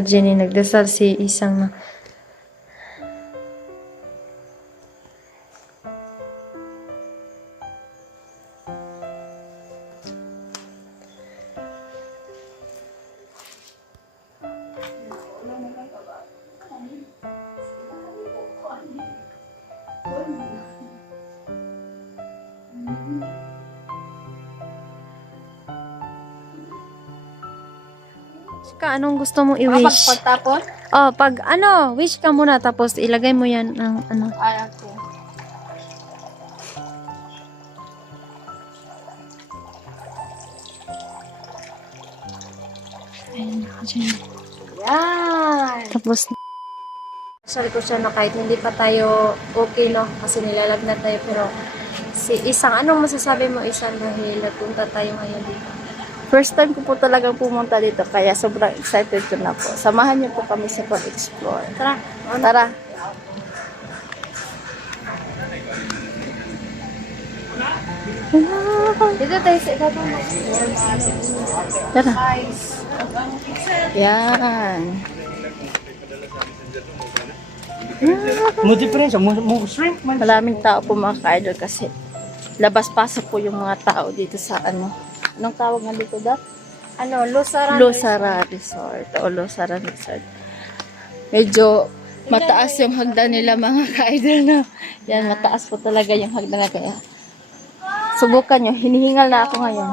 Jenny, nagdasal si isang na. Anong gusto mong i-wish? Pagtapon? Oh, pag ano, wish ka muna tapos ilagay mo yan ng ano. Ay, okay. Ayan, Jenny. Yan! Tapos, sabi ko siya na kahit hindi pa tayo okay, no? Kasi nilalagnat tayo, pero si isang, anong masasabi mo isang dahil nagpunta tayo ngayon dito? First time ko po talagang pumunta dito, kaya sobrang excited ko na po. Samahan niyo po kami sa pag-explore. Tara. Tara! Dito tayo sa ibabaw. Tara! Yan! Mo diferensya, mo shrimp man. Maraming tao po mga ka-idol kasi labas-pasok po yung mga tao dito sa ano. Anong tawag nga dito, Dap? Ano, Lusaran. Losara Resort o Losara Resort. Medyo mataas yung hagdan nila mga ka-idol na. Yan, mataas po talaga yung hagdan na kaya. Subukan nyo, hinihingal na ako ngayon.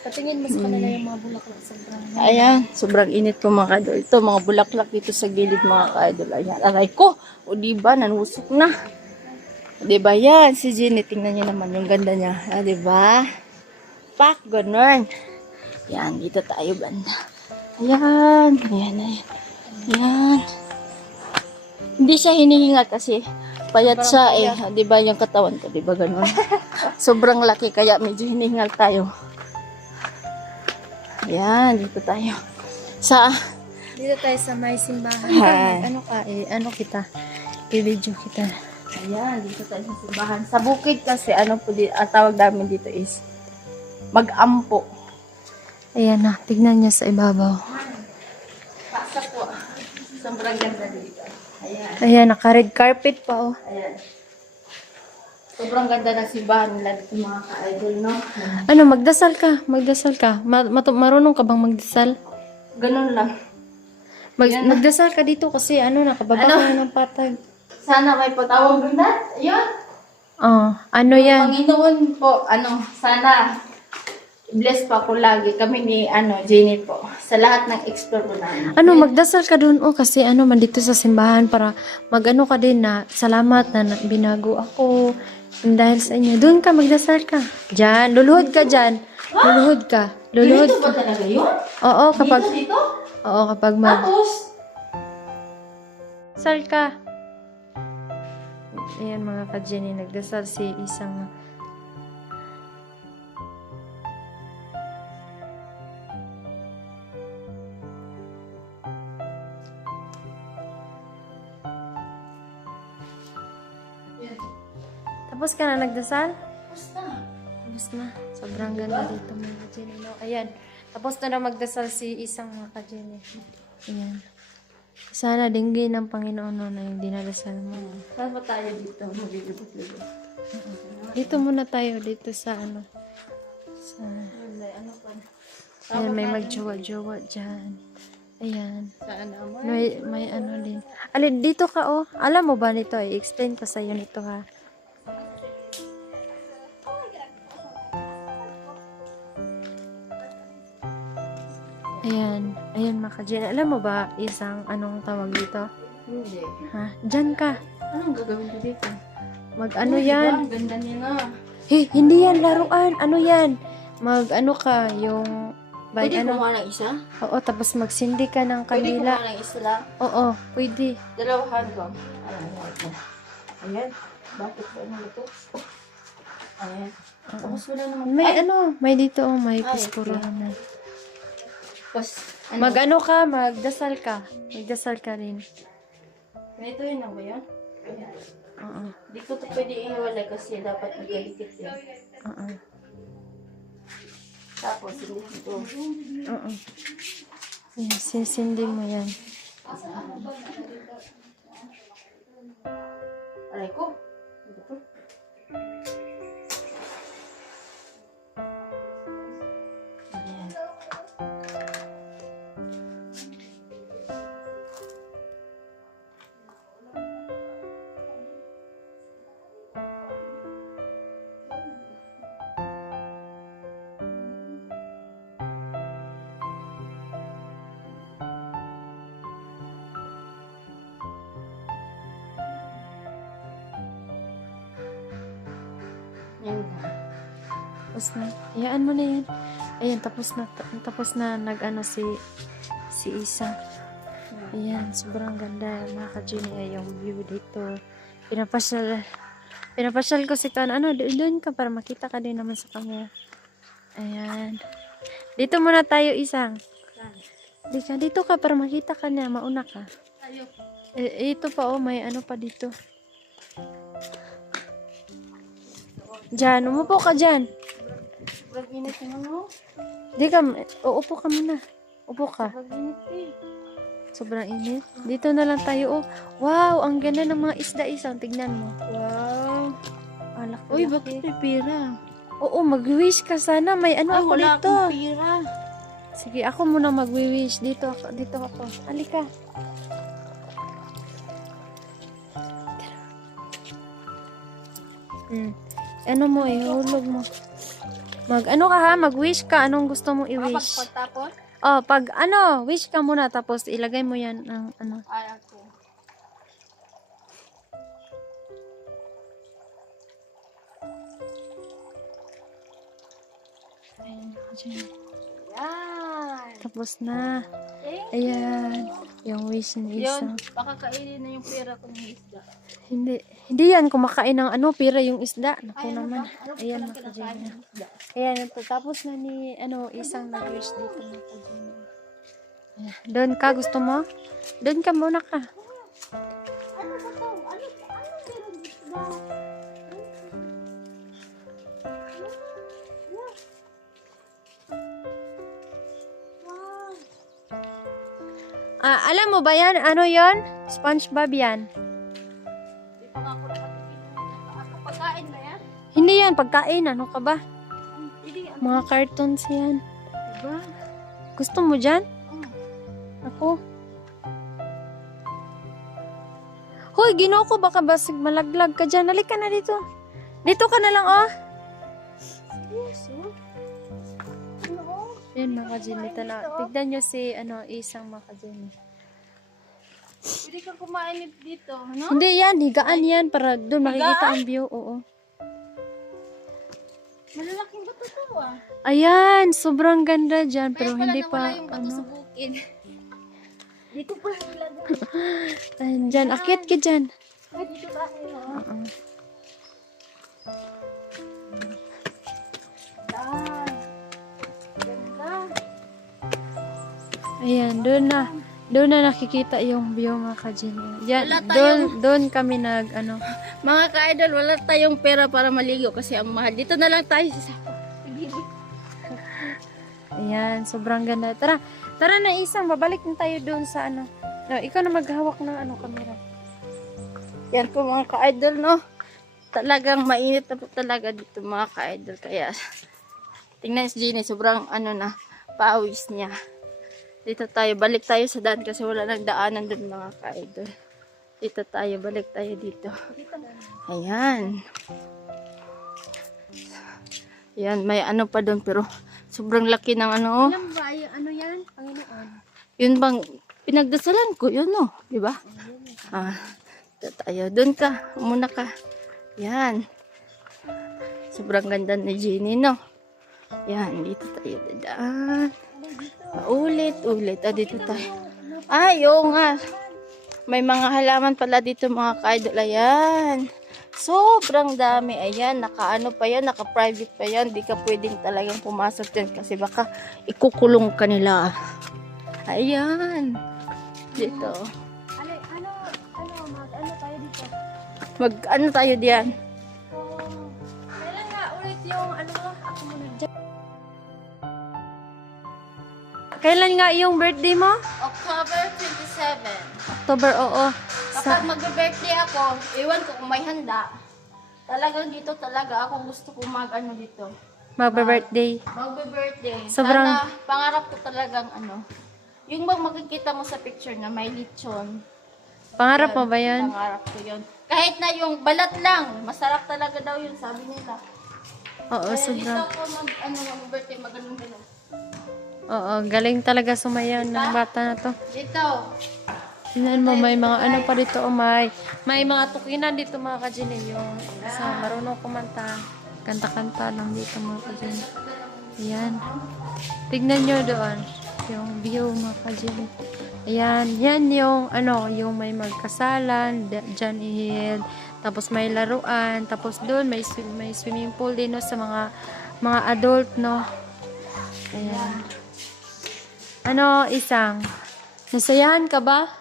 Patingin mo sa kanila yung mga bulaklak sobrang. Ayan, sobrang init po mga ka-idol. Ito, mga bulaklak dito sa gilid mga ka-idol. Ayan, aray ko! O diba, nanusok na. O diba yan, si Jenny, tingnan niyo naman yung ganda niya. O diba? Pak, ganun. Yan, dito tayo banda. Ayan, ayan, ayan. Ayan. Hindi siya hinihingal kasi payat siya eh. Di ba yung katawan ko, di ba ganun? Sobrang laki kaya medyo hinihingal tayo. Ayan, dito tayo. Dito tayo sa may simbahan. Hi. Ano ka, ano kita? I-video kita. Ayan, dito tayo sa simbahan. Sa bukid kasi, ano po, ang tawag namin dito is mag-ampo. Ayan na, tignan niya sa ibabaw. Paksa po. Sobrang ganda dito. Ayan. Ayan, naka-red carpet pa, oh. Ayan. Sobrang ganda ng simbahan nila dito mga ka-idol, no? Ano, magdasal ka, magdasal ka. Marunong ka bang magdasal? Ganun lang. Magdasal ka dito kasi ano, nakababa ka ng patag. Sana may patawag doon na. Ayun. Oh, ano yan? Panginoon po, sana bless pa po lagi kami ni Jenny po sa lahat ng explore po namin. Ano, magdasal ka doon, oh, kasi ano, man dito sa simbahan para magano ka din na salamat na binago ako dahil sa inyo. Doon ka, magdasal ka. Diyan, luluhod ka dyan. Luluhod ka. Luluhod Dito ba ka. talaga yun? Oo, kapag, Dito? oo, kapag mag, Tapos, dasal ka. Ayan mga ka-Jenny, nagdasal si isang tapos ka na nagdasal? basta. Tapos na. Sobrang ganda dito mga ka-Jenny. No? Ayan. Tapos na magdasal si isang mga ka-Jenny. Ayan. Sana dinggin ng Panginoon no, na yung dinadasal mo. Saan ba tayo dito? Maglilibot-libot. Dito muna tayo. Dito sa ano. Sa... Ano pa? Ayan, may magjowa-jowa dyan. Ayan. Saan naman? May ano din. Alin, dito ka oh. Alam mo ba nito? I-explain ko sa'yo nito ha. Ayan. Ayan mga ka-Jenny. Alam mo ba isang anong tawag dito? Hindi. Ha? Dyan ka. Anong gagawin ko dito? Mag ano yan? Ang ganda nila. Hindi yan laruan. Ano yan? Mag ano ka, yung... Pwede ano? kumuha ng isa? Oo, tapos magsindi ka ng Pwede kandila. kumuha ng isa lang? Oo, pwede. Dalawahan ko. Ayan. Bakit ba ano ito? Ayan. Tapos wala naman. May ano, may dito oh, may Ay, piskuro okay. naman. Tapos, Mag ano ka, magdasal ka. Magdasal ka rin. Ganito yun lang ba yun? Ayan. Oo. Di ko ito pwede ihiwalay kasi dapat magdidikit yun. Oo. Tapos, hindi ito. Oo. Ayan, sisindi mo yan. Aray ko. Ito po. Ayan. Yan na. Tapos na. Hayaan mo na yan. Ayan, tapos na nag-ano si Isa. Ayan, sobrang ganda. Mga ka-Jenny, ay yung view dito. Pinapasyal ko si Kan. Ano, doon ka para makita ka din naman sa camera. Ayan. Dito muna tayo, Isang. Dito ka para makita ka na. Mauna ka. Tayo. Ito pa, oh, may ano pa dito. Diyan, umupo ka dyan. Sobrang init yung ano. Di ka, uupo ka muna. Upo ka. Sobrang init eh. Sobrang init. Dito na lang tayo, oh. Wow, ang ganda ng mga isda, Isang. Tignan mo. Wow. Alak, Uy, bakit may pera? Oo, mag-wish ka sana. May ano Ay, ako wala dito. akong pera. Sige, ako muna mag-wish. Dito ako. Halika. Ano mo, ihulog mo. Ano ka ha? Mag-wish ka. Anong gusto mo i-wish? Pagtapos? Oh, wish ka muna. Tapos ilagay mo yan ng ano. Ay, ako. Ayan, dyan. Yan. Tapos na. Thank Ayan. Yung wish ni Yun, Isang. baka kainin na yung pera ko ng isda. Hindi yan. Kumakain ng ano, pira yung isda. Naku Ay, ano naman. ba? Ano ba Ayan, palang mga kinakain ka-Jenny. ng isda? Ayan, ito. Tapos na ni, Isang nag-wish dito. Mga ka-Jenny. Ayan. Doon ka, gusto mo? Doon ka muna ka. Ano ba to? Ano meron isda? Wow. Alam mo ba yan? Ano yon? SpongeBob yan. Di pa nga ako nakatikin. Pagkain ba yan? Hindi yan, pagkain. Ano ka ba? Hindi. Mga cartoons yan. Diba? Gusto mo dyan? Mm. Ako. Hoy, Ginoo ko, baka basig malaglag ka dyan. Halika na dito. Dito ka na lang, oh. Seryoso? Ano? Yan, mga ka-Jenny. Tignan nyo si, Isang mga ka-Jenny. Pwede kang kumain dito, no? Hindi yan, higaan yan para doon makikita ang view. Oo. Malalaking bato to ah. Ayan, sobrang ganda dyan. Pero Kaya pala hindi nawala pa, yung bato sa bukid. Dito pa nilagay. Ayan, dyan, akit ka dyan. Ay, dito tayo, no? Oo. Yan. Ganda. Ayan, doon na nakikita yung view mga ka-Jenny. Yan, Wala tayong- doon kami Mga ka-idol, wala tayong pera para maligo kasi ang mahal. Dito na lang tayo sa gilid. ayan, sobrang ganda. Tara na Isang, babalik na tayo doon sa No, ikaw na maghawak ng camera. Yan po mga ka-idol, no? Talagang mainit na po talaga dito mga ka-idol. Kaya, tingnan si Jenny, sobrang pawis niya. Dito tayo, balik tayo sa daan kasi wala nagdaanan doon mga ka-idol. Dito tayo, balik tayo dito. Ayan. Ayan, may pa doon pero sobrang laki ng Alam ba, yan? Panginoon. Yun bang pinagdasalan ko, yun no, di ba? Dito tayo, doon ka, muna ka. Yan. Sobrang ganda ni Jenny, no? Yan, dito tayo dadaan. Ulit. Dito tayo. Ay, oo nga. May mga halaman pala dito mga ka-idol. Ayan. Sobrang dami. Ayan, pa yan, naka-private pa yan. Di ka pwedeng talagang pumasok dyan kasi baka ikukulong ka nila. Ayan. Dito. Tayo dito? Mag-ano tayo diyan? Kailan nga ulit yung ako muna dyan. Kailan nga yung birthday mo? October 27. October, oo. Kapag mag-birthday ako, ewan ko kung may handa. Talagang dito talaga ako gusto ko mag-ano dito. Magbe-birthday. Mag-birthday. Sobrang- Sana, pangarap ko talagang ano. Yung bang makikita mo sa picture na may lechon. Pangarap mo ba yun? Pangarap ko yun. Kahit na yung balat lang, masarap talaga daw yun, sabi nila. Oo, Kaya dito sobrang. ako mag-birthday, mag-ganun-ganun. Oo, galing talaga sumayaw ng bata na to. Dito. Tingnan mo, may mga ano pa dito, oh, may mga tukinan dito mga kajine. Yung sa marunong kumanta, kanta-kanta lang dito mga kajine. Ayan. Tignan nyo doon, yung view mga kajine. Ayan, yan yung ano, yung may magkasalan, dyan ihid. Tapos may laruan, tapos doon may swimming pool din no, sa mga adult, no. Ayan. Ano, isang, nasayahan ka ba?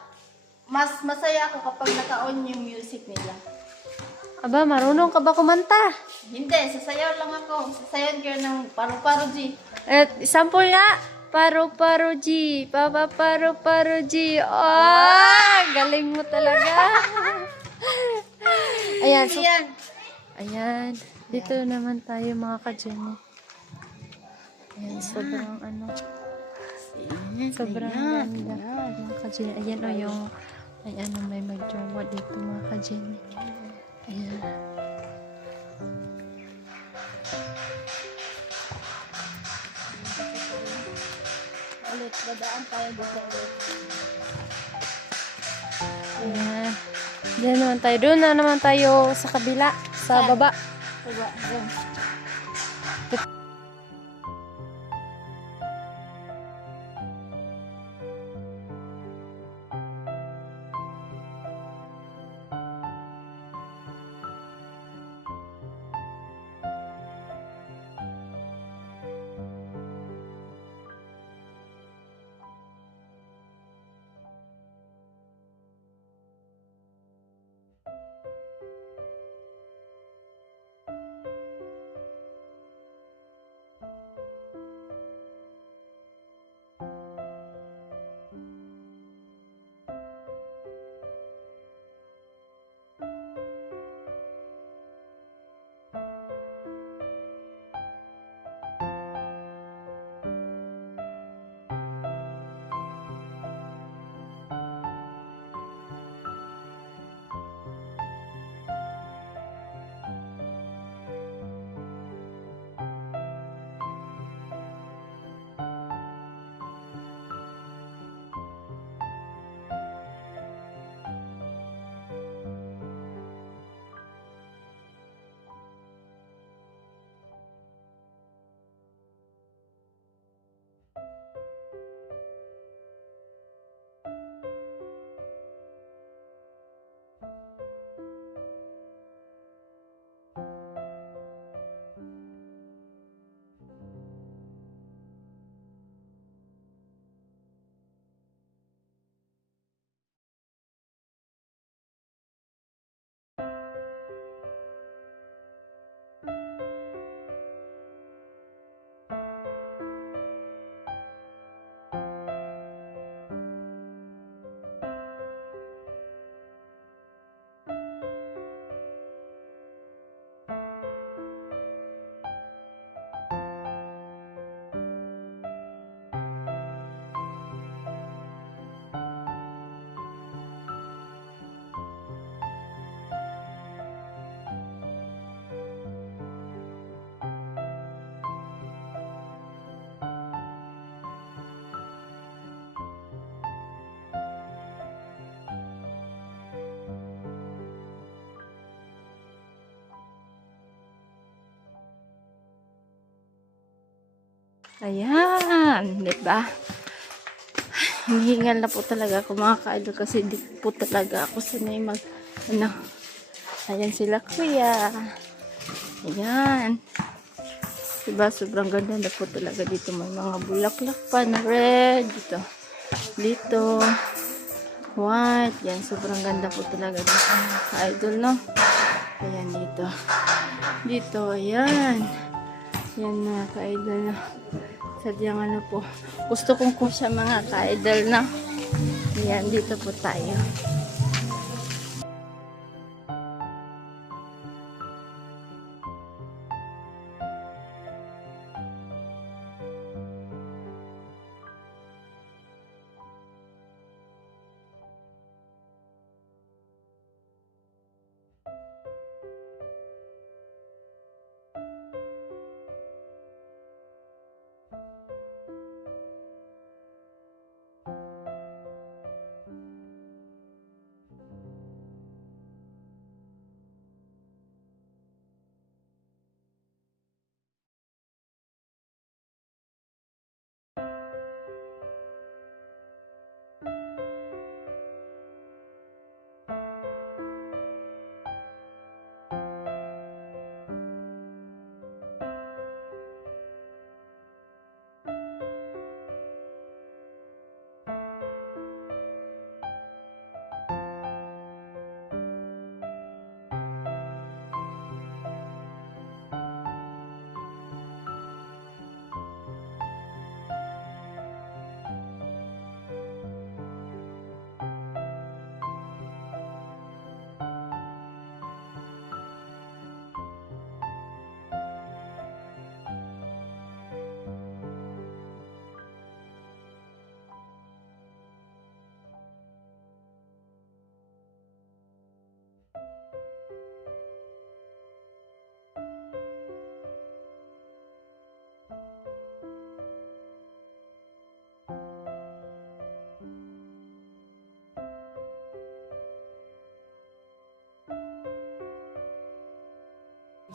Mas masaya ako kapag naka-on yung music nila. Aba, marunong ka ba kumanta? Hindi, sasayaw lang ako. Sasayaw ko ng paru-paro G. Sample nga. Paro-paro G. Papa paro-paro G. Oh, galing mo talaga. Ayan. So, ayan. Dito naman tayo mga ka-Jenny. Ayan, sobrang ano. Sobrang ganda. Mga ka-Jenny. Ayan o yung ay ano, may magjowa dito mga ka-Jenny. Ayan. Ulit, dadaan tayo dito ulit. Ayan. Diyan naman tayo. Doon na naman tayo sa kabila. Sa baba. Diba? Yan. Ayan, di ba? Hinihingal na po talaga ako mga ka-idol kasi di po talaga ako sanay mag, ano, ayan sila kuya. Ayan. Diba, sobrang ganda na po talaga dito. May mga bulaklak pa na red. Dito. Dito. White. Yan, sobrang ganda po talaga dito mga ka-idol, no? Ayan, dito. Dito, ayan. Yan mga ka-idol, no? Sadyang ano po. Gusto kong siya mga ka-idol, no? Ayan, dito po tayo.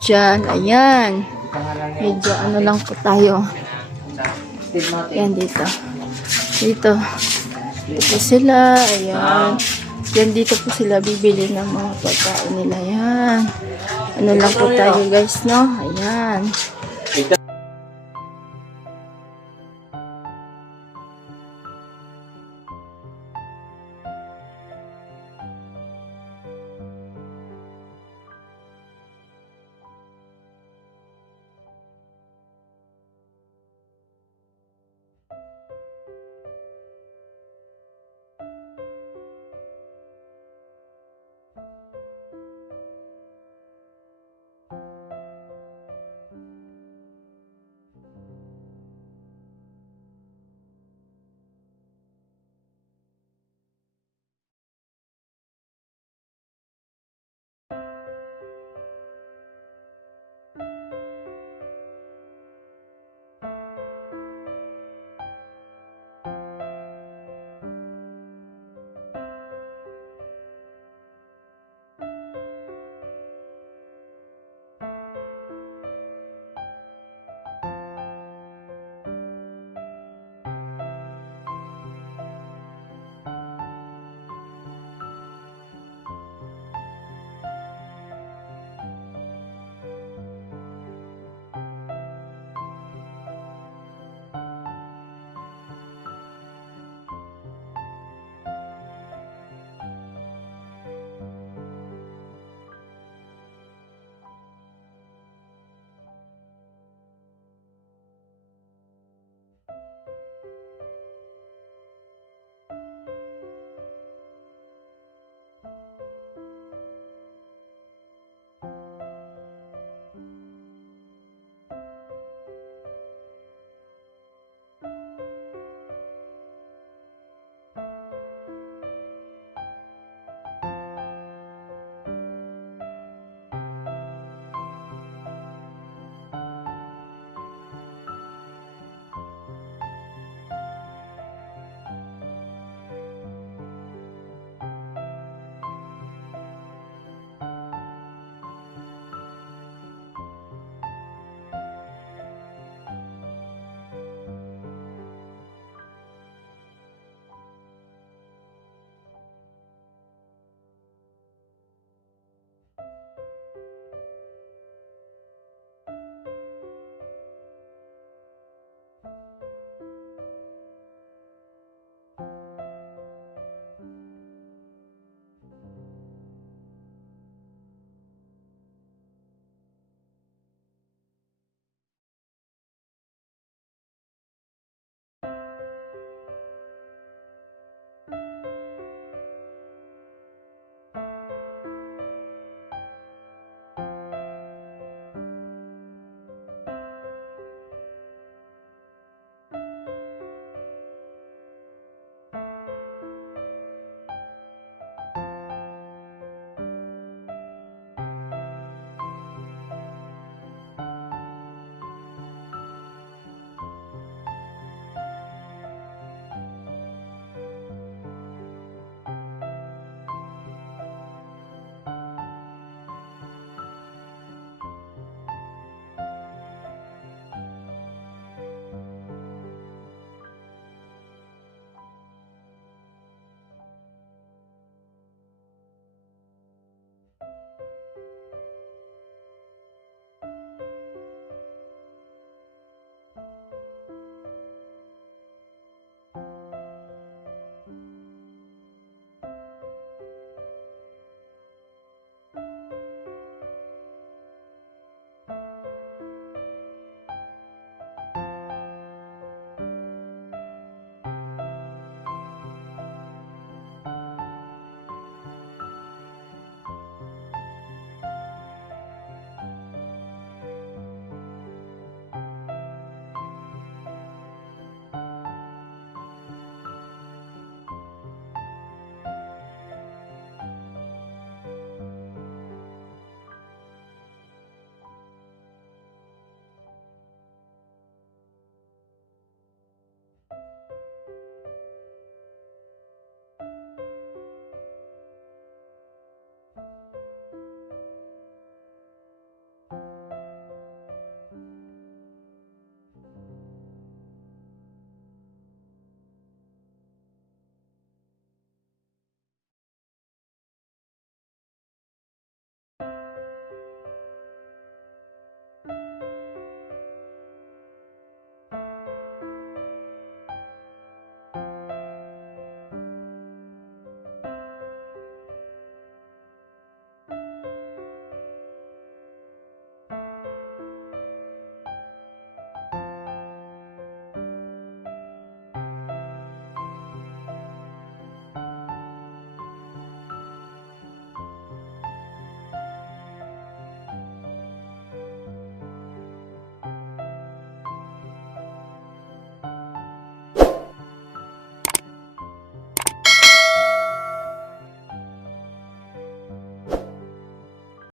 Diyan, ayan. Medyo ano lang po tayo. Ayan, dito. Dito. Dito sila, ayan. Yan, dito po sila bibili ng mga pagkain nila, ayan. Ano lang po tayo guys, no? Ayan.